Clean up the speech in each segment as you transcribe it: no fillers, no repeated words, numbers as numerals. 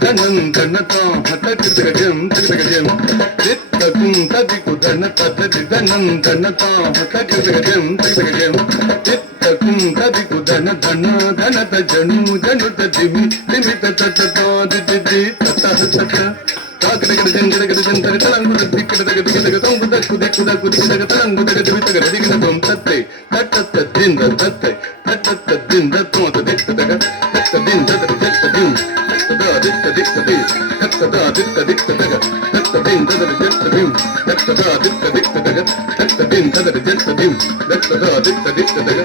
ధనం ధనతో హత కృతగజం తగజం దిత్తకుం తదికు ధన ధన తది ధనందన తామ తగజం తగజం చిత్తకుం తదికు ధన ధన ధన తజను జను తదిమి తిమిత తత తాది దిది తత తత తాకడగడ జంగడగడ జంతర తలంగుడ దిక్కడగడ దిగడగ తంగు దక్కు దిక్కుద కుదిగడగ తలంగు దగ దివితగడ దిగడ తం తత్తే తట్ట దింద తత్తే తట్ట దింద తోత దిక్కదగ తట్ట దింద తట్ట దిం తట్ట దిక్క దిక్క ది తట్ట దిక్క దిక్కదగ తట్ట దింద తట్ట దిం తట్ట దిక్క దిక్కదగ తట్ట దింద తట్ట దిం తట్ట దిక్క దిక్కదగ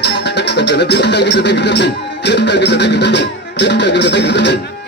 తట్ట దిక్క దిక్కదగ దిక్కదగ దిక్కదగ దిక్కదగ